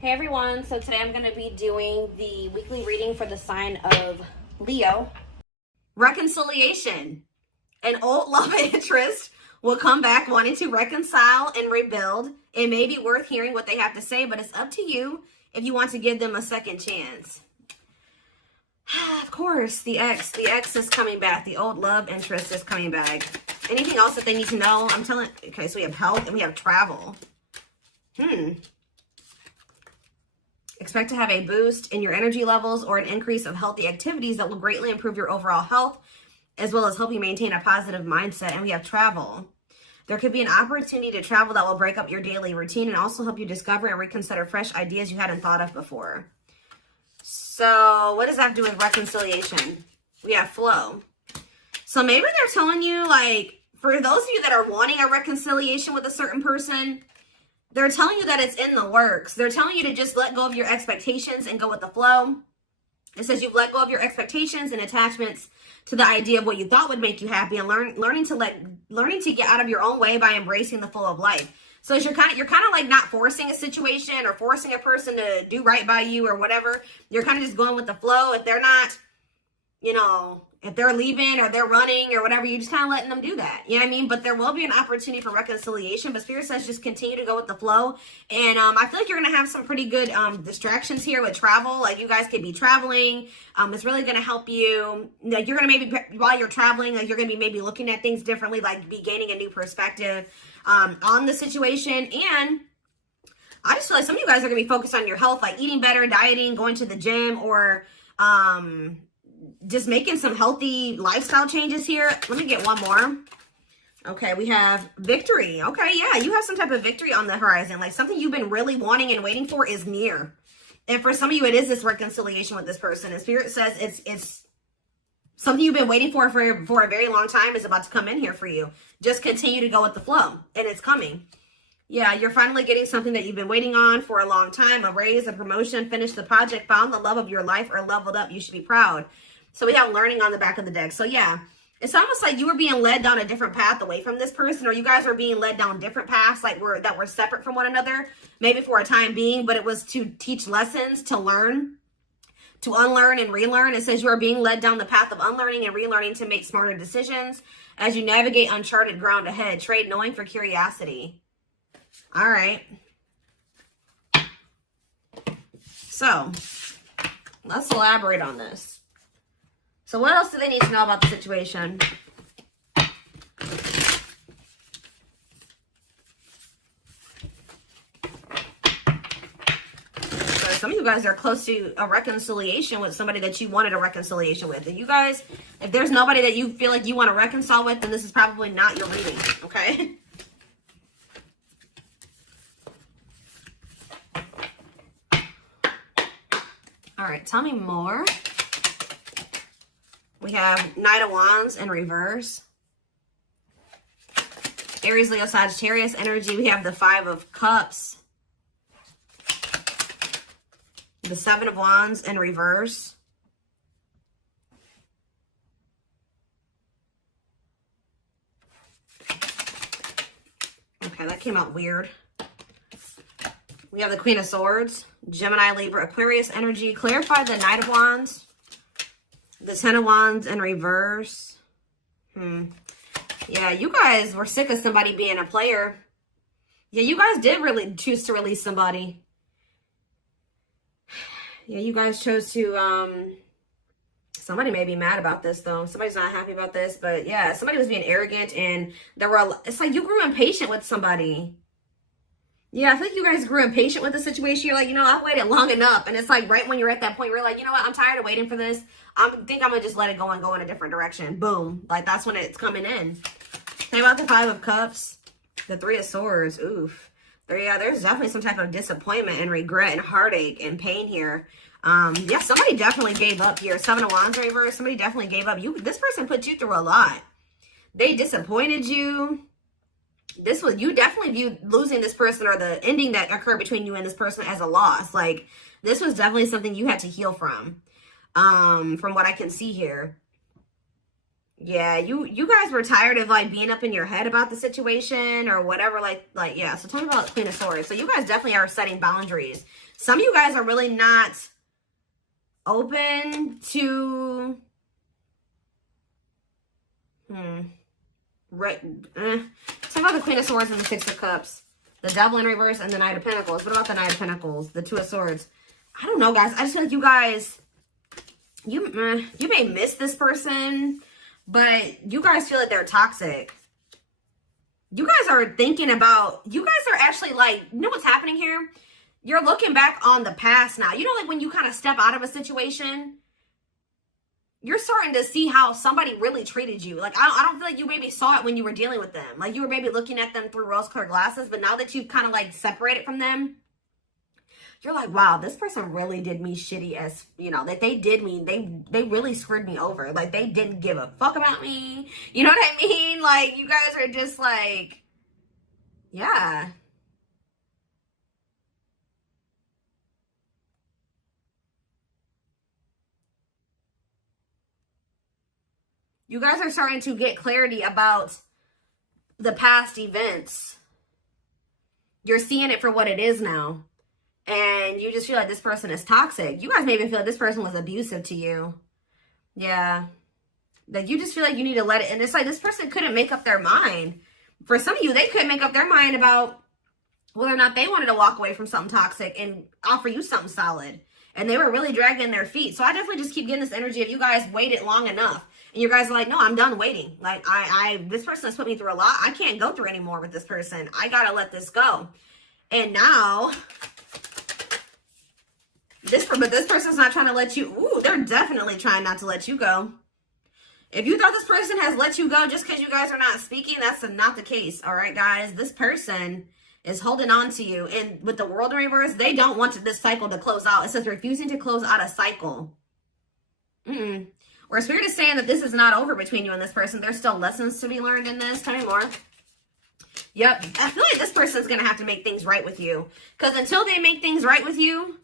Hey everyone, so today I'm going to be doing the weekly reading for the sign of Leo. Reconciliation. An old love interest will come back wanting to reconcile and rebuild. It may be worth hearing what they have to say, but it's up to you if you want to give them a second chance. Of course, the ex is coming back. The old love interest is coming back. Anything else that they need to know? Okay, so we have health and we have travel. Expect to have a boost in your energy levels or an increase of healthy activities that will greatly improve your overall health, as well as help you maintain a positive mindset. And we have travel. There could be an opportunity to travel that will break up your daily routine and also help you discover and reconsider fresh ideas you hadn't thought of before. So what does that have to do with reconciliation? We have flow. So maybe they're telling you, like, for those of you that are wanting a reconciliation with a certain person, they're telling you that it's in the works. They're telling you to just let go of your expectations and go with the flow. It says you've let go of your expectations and attachments to the idea of what you thought would make you happy, and learning to get out of your own way by embracing the flow of life. So you're kind of like not forcing a situation or forcing a person to do right by you or whatever. You're kind of just going with the flow. If they're not, if they're leaving or they're running or whatever, you're just kind of letting them do that. You know what I mean? But there will be an opportunity for reconciliation. But Spirit says just continue to go with the flow. And I feel like you're going to have some pretty good distractions here with travel. Like you guys could be traveling. It's really going to help you. Like you're going to maybe, while you're traveling, like you're going to be maybe looking at things differently, like be gaining a new perspective on the situation. And I just feel like some of you guys are going to be focused on your health, like eating better, dieting, going to the gym, or just making some healthy lifestyle changes here. Let me get one more. Okay, we have victory. Okay, yeah, you have some type of victory on the horizon. Like something you've been really wanting and waiting for is near. And for some of you, it is this reconciliation with this person. And Spirit says it's something you've been waiting for a very long time is about to come in here for you. Just continue to go with the flow, and it's coming. Yeah, you're finally getting something that you've been waiting on for a long time. A raise, a promotion, finish the project, found the love of your life, or leveled up. You should be proud. So we have learning on the back of the deck. So yeah, it's almost like you were being led down a different path away from this person, or you guys were being led down different paths that were separate from one another, maybe for a time being, but it was to teach lessons, to learn, to unlearn and relearn. It says you are being led down the path of unlearning and relearning to make smarter decisions as you navigate uncharted ground ahead. Trade knowing for curiosity. All right. So let's elaborate on this. So what else do they need to know about the situation? So some of you guys are close to a reconciliation with somebody that you wanted a reconciliation with. And you guys, if there's nobody that you feel like you want to reconcile with, then this is probably not your reading, okay? All right, tell me more. We have Knight of Wands in reverse. Aries, Leo, Sagittarius energy. We have the Five of Cups. The Seven of Wands in reverse. Okay, that came out weird. We have the Queen of Swords, Gemini, Libra, Aquarius energy. Clarify the Knight of Wands. The Ten of Wands in reverse. Yeah, you guys were sick of somebody being a player. Yeah, you guys did really choose to release somebody. Yeah, you guys chose to, somebody may be mad about this though. Somebody's not happy about this, but yeah, somebody was being arrogant, and it's like you grew impatient with somebody. Yeah, I think you guys grew impatient with the situation. You're like, I've waited long enough. And it's like right when you're at that point, you're like, you know what? I'm tired of waiting for this. I think I'm going to just let it go and go in a different direction. Boom. Like that's when it's coming in. Think about the Five of Cups, the Three of Swords. Oof. There's definitely some type of disappointment and regret and heartache and pain here. Yeah, somebody definitely gave up here. Seven of Wands reverse. Somebody definitely gave up. This person put you through a lot. They disappointed you. You definitely viewed losing this person or the ending that occurred between you and this person as a loss. Like this was definitely something you had to heal from what I can see here. Yeah, you guys were tired of like being up in your head about the situation or whatever, like yeah. So tell me about Queen of Swords. So you guys definitely are setting boundaries. Some of you guys are really not open to right. Talk about the Queen of Swords and the Six of Cups, the Devil in reverse, and the Knight of Pentacles. What about the Knight of Pentacles, the Two of Swords? I don't know, guys. I just feel like you guys, you may miss this person, but you guys feel like they're toxic. You guys are thinking about, you guys are actually like, you know what's happening here? You're looking back on the past now. You know, like when you kind of step out of a situation, you're starting to see how somebody really treated you. Like, I don't feel like you maybe saw it when you were dealing with them. Like, you were maybe looking at them through rose-colored glasses, but now that you've kind of, like, separated from them, you're like, wow, this person really did me shitty as, you know, that they did me. They really screwed me over. Like, they didn't give a fuck about me. You know what I mean? Like, you guys are just like, yeah. You guys are starting to get clarity about the past events. You're seeing it for what it is now. And you just feel like this person is toxic. You guys maybe feel like this person was abusive to you. Yeah. That you just feel like you need to let it. And it's like this person couldn't make up their mind. For some of you, they couldn't make up their mind about whether or not they wanted to walk away from something toxic and offer you something solid. And they were really dragging their feet. So I definitely just keep getting this energy of you guys waited long enough. And you guys are like, no, I'm done waiting. Like, this person has put me through a lot. I can't go through anymore with this person. I got to let this go. And now, this person's not trying to let you, ooh, they're definitely trying not to let you go. If you thought this person has let you go just because you guys are not speaking, that's not the case. All right, guys, this person is holding on to you. And with the World in reverse, they don't want this cycle to close out. It says refusing to close out a cycle. Or Spirit is saying that this is not over between you and this person. There's still lessons to be learned in this. Tell me more. Yep. I feel like this person's going to have to make things right with you. Because until they make things right with you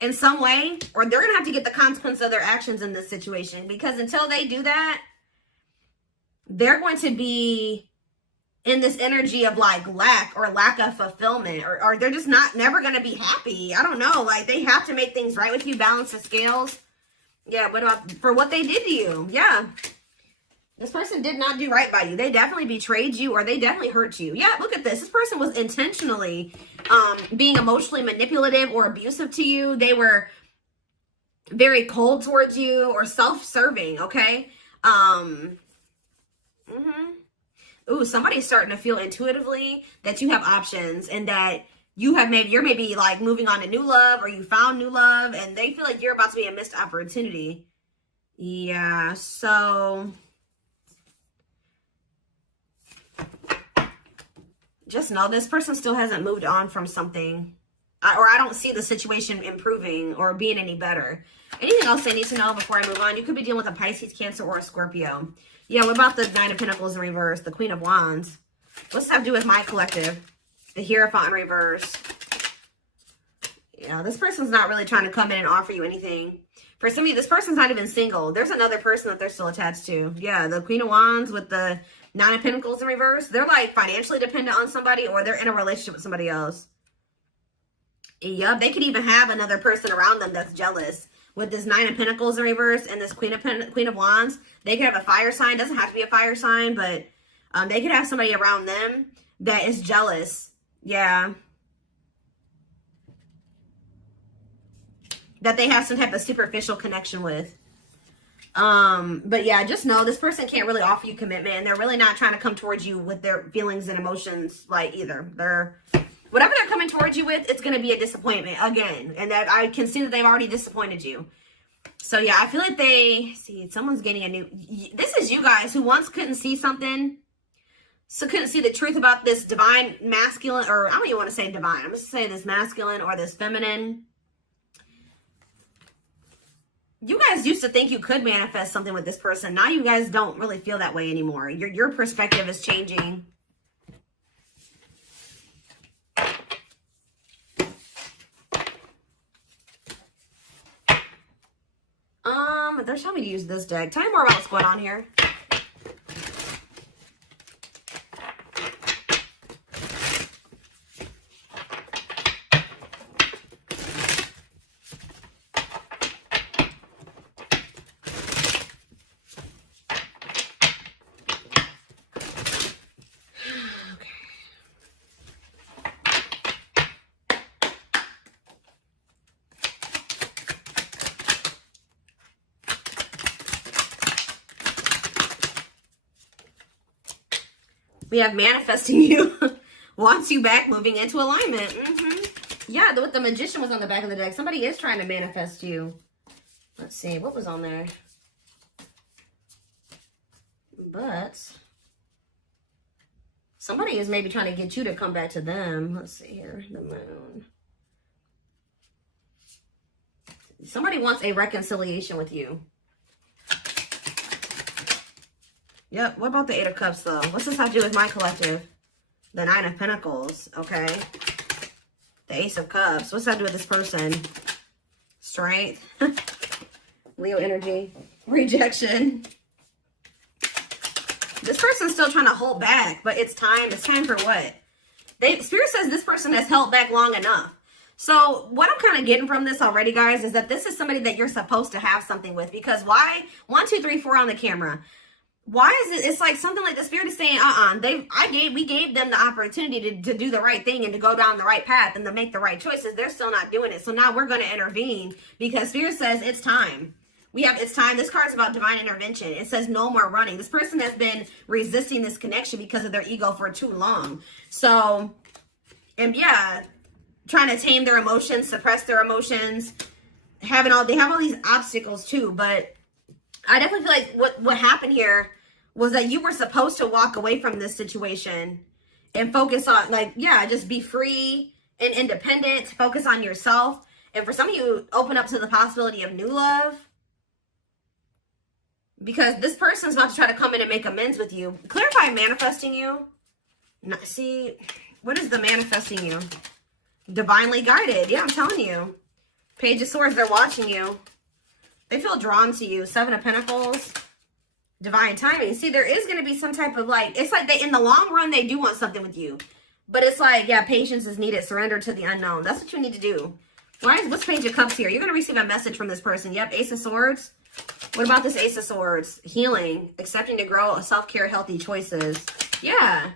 in some way, or they're going to have to get the consequence of their actions in this situation. Because until they do that, they're going to be in this energy of like lack of fulfillment. Or they're just never going to be happy. I don't know. Like they have to make things right with you. Balance the scales. Yeah, what about for what they did to you? Yeah. This person did not do right by you. They definitely betrayed you or they definitely hurt you. Yeah, look at this. This person was intentionally being emotionally manipulative or abusive to you. They were very cold towards you or self-serving, okay? Ooh, somebody's starting to feel intuitively that you have options and that you're maybe like moving on to new love or you found new love and they feel like you're about to be a missed opportunity. Yeah, so just know this person still hasn't moved on from something. Or I don't see the situation improving or being any better. Anything else I need to know before I move on? You could be dealing with a Pisces, Cancer, or a Scorpio. Yeah, what about the Nine of Pentacles in reverse, the Queen of Wands? What's that have to do with my collective? The Hierophant in reverse. Yeah, this person's not really trying to come in and offer you anything. For some of you, this person's not even single. There's another person that they're still attached to. Yeah, the Queen of Wands with the Nine of Pentacles in reverse. They're like financially dependent on somebody or they're in a relationship with somebody else. Yep, they could even have another person around them that's jealous. With this Nine of Pentacles in reverse and this Queen of Wands, they could have a fire sign. Doesn't have to be a fire sign, but they could have somebody around them that is jealous. Yeah. That they have some type of superficial connection with. But yeah, just know this person can't really offer you commitment and they're really not trying to come towards you with their feelings and emotions like either. Whatever they're coming towards you with, it's going to be a disappointment again. And that I can see that they've already disappointed you. So yeah, I feel like someone's getting this is you guys who once couldn't see something. So couldn't see the truth about this divine masculine, or I don't even want to say divine. I'm just saying this masculine or this feminine. You guys used to think you could manifest something with this person. Now you guys don't really feel that way anymore. Your perspective is changing. They're telling me to use this deck. Tell me more about what's going on here. We have manifesting you. Wants you back, moving into alignment. Yeah, with the Magician was on the back of the deck. Somebody is trying to manifest you. Let's see. What was on there? But somebody is maybe trying to get you to come back to them. Let's see here. The Moon. Somebody wants a reconciliation with you. Yep. What about the Eight of Cups, though? What's this have to do with my collective? The Nine of Pentacles. Okay. The Ace of Cups. What's that to do with this person? Strength. Leo energy. Rejection. This person's still trying to hold back, but it's time. It's time for what? Spirit says this person has held back long enough. So what I'm kind of getting from this already, guys, is that this is somebody that you're supposed to have something with. Because why? 1, 2, 3, 4 on the camera. Why is it? It's like something like the Spirit is saying, we gave them the opportunity to do the right thing and to go down the right path and to make the right choices. They're still not doing it. So now we're going to intervene because Spirit says it's time. It's time. This card's about divine intervention. It says no more running. This person has been resisting this connection because of their ego for too long. So, and yeah, trying to tame their emotions, suppress their emotions, they have all these obstacles too. But I definitely feel like what happened here was that you were supposed to walk away from this situation and focus on, just be free and independent, focus on yourself. And for some of you, open up to the possibility of new love. Because this person's about to try to come in and make amends with you. Clarify manifesting you. See, what is the manifesting you? Divinely guided. Yeah, I'm telling you. Page of Swords, they're watching you. They feel drawn to you. Seven of Pentacles. Divine timing. See, there is going to be some type of it's like in the long run, they do want something with you. But it's like, yeah, patience is needed. Surrender to the unknown. That's what you need to do. What's Page of Cups here? You're going to receive a message from this person. Yep, Ace of Swords. What about this Ace of Swords? Healing, accepting to grow, self-care, healthy choices. Yeah.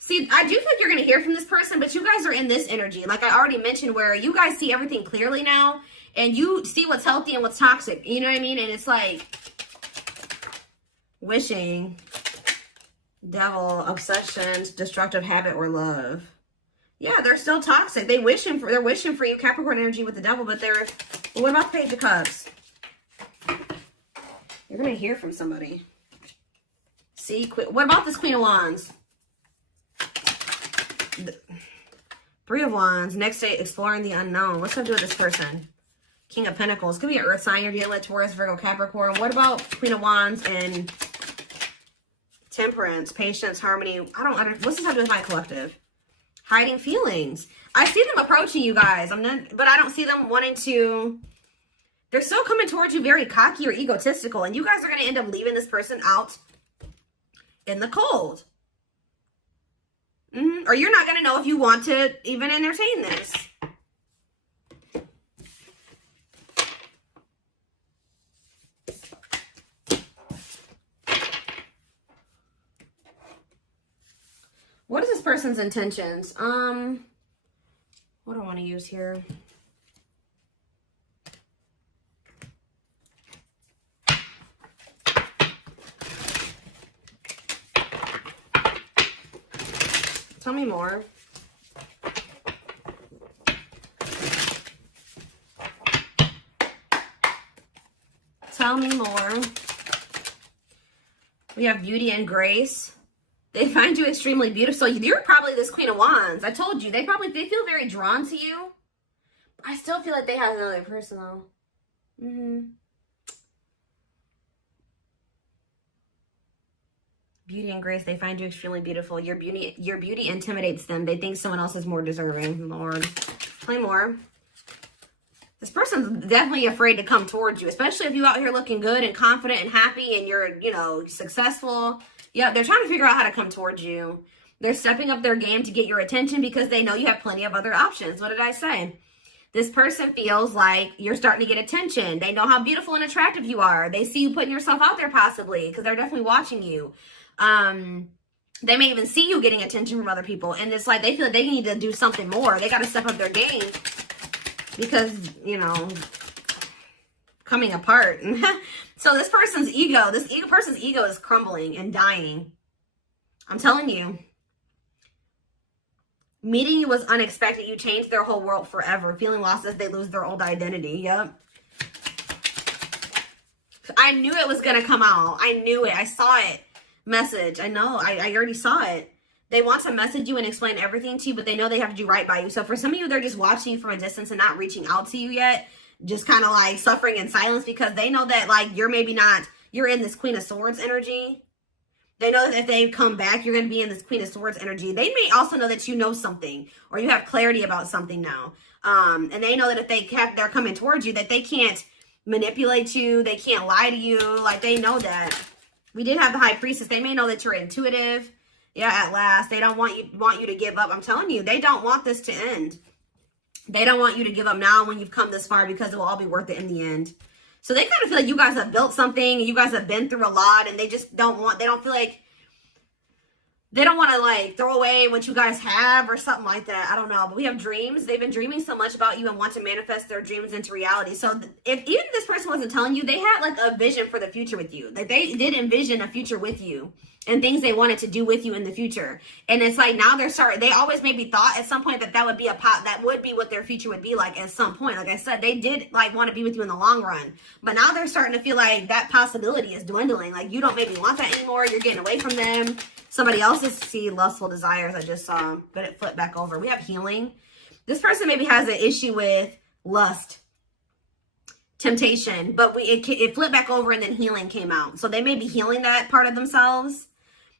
See, I do think you're going to hear from this person, but you guys are in this energy. Like I already mentioned, where you guys see everything clearly now, and you see what's healthy and what's toxic. You know what I mean? And it's like wishing, devil, obsessions, destructive habit, or love. Yeah, they're still toxic. They're wishing for you, Capricorn energy with the devil, but what about the Page of Cups? You're going to hear from somebody. See, what about this Queen of Wands? Three of Wands. Next day, exploring the unknown. What's going to do with this person? King of Pentacles. Could be an Earth sign you're dealing with, Taurus, Virgo, Capricorn. What about Queen of Wands and Temperance, patience, harmony? What's this have to do with my collective? Hiding feelings. I see them approaching you guys. But I don't see them wanting to. They're still coming towards you very cocky or egotistical. And you guys are going to end up leaving this person out in the cold. Or you're not going to know if you want to even entertain this. What is this person's intentions? What do I want to use here? Tell me more. Tell me more. We have beauty and grace. They find you extremely beautiful. So you're probably this Queen of Wands. I told you. They feel very drawn to you. I still feel like they have another person though. Beauty and grace. They find you extremely beautiful. Your beauty intimidates them. They think someone else is more deserving. Lord. Play more. This person's definitely afraid to come towards you, especially if you're out here looking good and confident and happy and you're, successful. Yeah, they're trying to figure out how to come towards you. They're stepping up their game to get your attention because they know you have plenty of other options. What did I say? This person feels like you're starting to get attention. They know how beautiful and attractive you are. They see you putting yourself out there possibly because they're definitely watching you. They may even see you getting attention from other people. And it's like they feel like they need to do something more. They got to step up their game because, coming apart. So this person's ego is crumbling and dying. I'm telling you. Meeting you was unexpected. You changed their whole world forever. Feeling lost as they lose their old identity. Yep. I knew it was going to come out. I knew it. I saw it. Message. I know. I already saw it. They want to message you and explain everything to you, but they know they have to do right by you. So for some of you, they're just watching you from a distance and not reaching out to you yet. Just kind of like suffering in silence because they know that like you're maybe not, you're in this Queen of Swords energy. They know that if they come back, you're going to be in this Queen of Swords energy. They may also know that you know something or you have clarity about something now. And they know that if they're coming towards you, that they can't manipulate you. They can't lie to you. Like, they know that. We did have the High Priestess. They may know that you're intuitive. Yeah, at last. They don't want you to give up. I'm telling you, they don't want this to end. They don't want you to give up now when you've come this far because it will all be worth it in the end. So they kind of feel like you guys have built something, and you guys have been through a lot, and they just don't want to like throw away what you guys have or something like that. I don't know, but we have dreams. They've been dreaming so much about you and want to manifest their dreams into reality. So if even this person wasn't telling you, they had like a vision for the future with you. Like they did envision a future with you and things they wanted to do with you in the future. And it's like now they always maybe thought at some point that would be that would be what their future would be like at some point. Like I said, they did like want to be with you in the long run, but now they're starting to feel like that possibility is dwindling. Like you don't maybe want that anymore. You're getting away from them. Somebody else's lustful desires. I just saw, but it flipped back over. We have healing. This person maybe has an issue with lust, temptation, but it flipped back over and then healing came out. So they may be healing that part of themselves.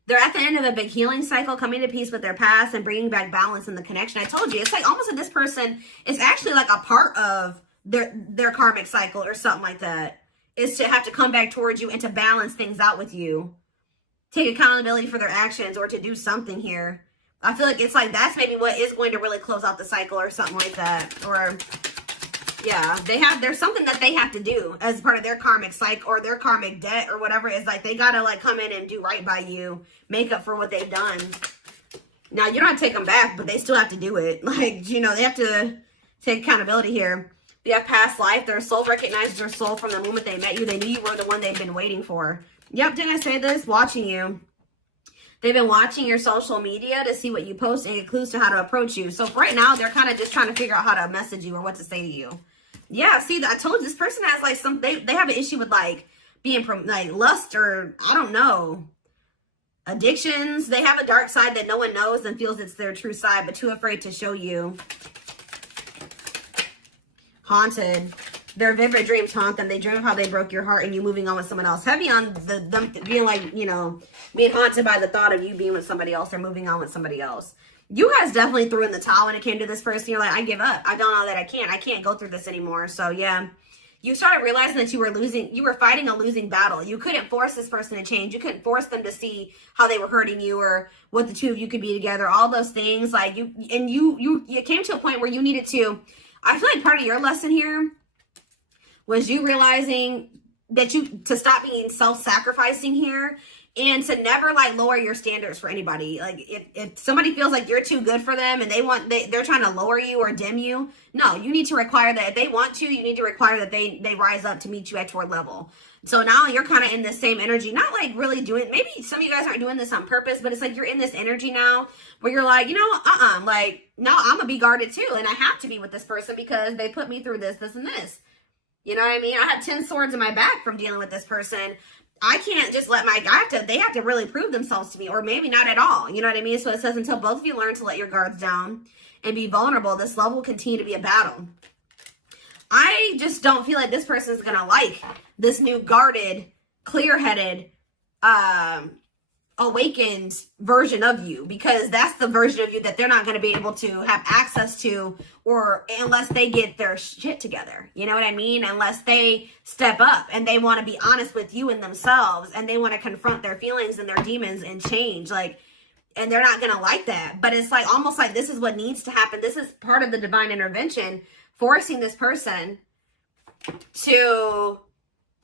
They're at the end of a big healing cycle, coming to peace with their past and bringing back balance in the connection. I told you, it's like almost that this person is actually like a part of their karmic cycle or something like that, is to have to come back towards you and to balance things out with you. Take accountability for their actions or to do something here. I feel like it's like that's maybe what is going to really close out the cycle or something like that. Or yeah, there's something that they have to do as part of their karmic cycle or their karmic debt or whatever. Is like they gotta like come in and do right by you, make up for what they've done. Now you don't have to take them back, but they still have to do it. Like, you know, they have to take accountability here. They have past life. Their soul recognizes their soul from the moment they met you. They knew you were the one they've been waiting for. Yep, didn't I say this? Watching you. They've been watching your social media to see what you post and get clues to how to approach you. So for right now, they're kind of just trying to figure out how to message you or what to say to you. Yeah, see, I told you this person has like they have an issue with like being like lust or I don't know, addictions. They have a dark side that no one knows and feels it's their true side, but too afraid to show you. Haunted. Their vivid dreams haunt them. They dream of how they broke your heart and you moving on with someone else. Heavy on them being like, you know, being haunted by the thought of you being with somebody else or moving on with somebody else. You guys definitely threw in the towel when it came to this person. You're like, I give up. I don't know that I can't go through this anymore. So yeah, you started realizing that you were fighting a losing battle. You couldn't force this person to change. You couldn't force them to see how they were hurting you or what the two of you could be together. All those things like you came to a point where you needed to, I feel like part of your lesson here was you realizing that to stop being self-sacrificing here and to never like lower your standards for anybody. Like if somebody feels like you're too good for them and they're trying to lower you or dim you, no, you need to require that if they want to, you need to require that they rise up to meet you at your level. So now you're kind of in this same energy, not like really doing, maybe some of you guys aren't doing this on purpose, but it's like you're in this energy now where you're like, you know, like now I'm gonna be guarded too. And I have to be with this person because they put me through this, and this. You know what I mean? I have 10 swords in my back from dealing with this person. I can't just let they have to really prove themselves to me, or maybe not at all. You know what I mean? So it says, until both of you learn to let your guards down and be vulnerable, this love will continue to be a battle. I just don't feel like this person is going to like this new guarded, clear-headed, awakened version of you, because that's the version of you that they're not going to be able to have access to, or unless they get their shit together. You know what I mean? Unless they step up and they want to be honest with you and themselves, and they want to confront their feelings and their demons and change, like, and they're not going to like that. But it's like almost like this is what needs to happen. This is part of the divine intervention, forcing this person to,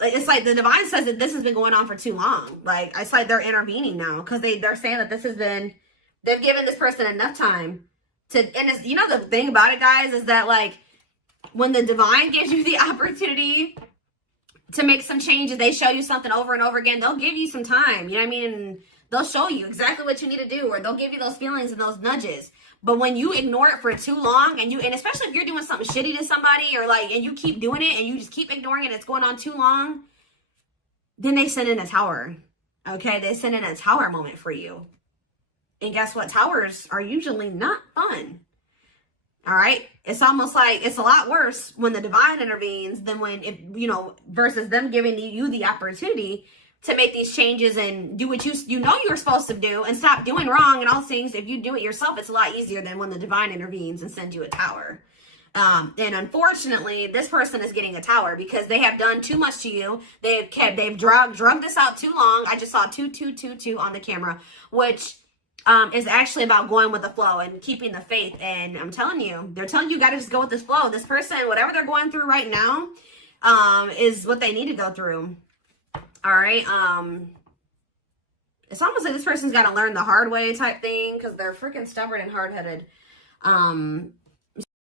like, it's like the divine says that this has been going on for too long. Like, it's like they're intervening now because they're saying that this has been, they've given this person enough time to, and it's, you know, the thing about it, guys, is that like when the divine gives you the opportunity to make some changes, they show you something over and over again, they'll give you some time. You know what I mean? And They'll show you exactly what you need to do, or they'll give you those feelings and those nudges. But when you ignore it for too long, and especially if you're doing something shitty to somebody, or like, and you keep doing it and you just keep ignoring it, it's going on too long, then they send in a tower. Okay, they send in a tower moment for you. And guess what? Towers are usually not fun. All right, it's almost like it's a lot worse when the divine intervenes than when versus them giving you the opportunity to make these changes and do what you know you're supposed to do and stop doing wrong and all things. If you do it yourself, it's a lot easier than when the divine intervenes and sends you a tower. And unfortunately, this person is getting a tower because they have done too much to you. They've drugged this out too long. I just saw 2222 on the camera, which is actually about going with the flow and keeping the faith. And I'm telling you, they're telling you got to just go with this flow. This person, whatever they're going through right now, is what they need to go through. All right. It's almost like this person's got to learn the hard way type thing because they're freaking stubborn and hard-headed.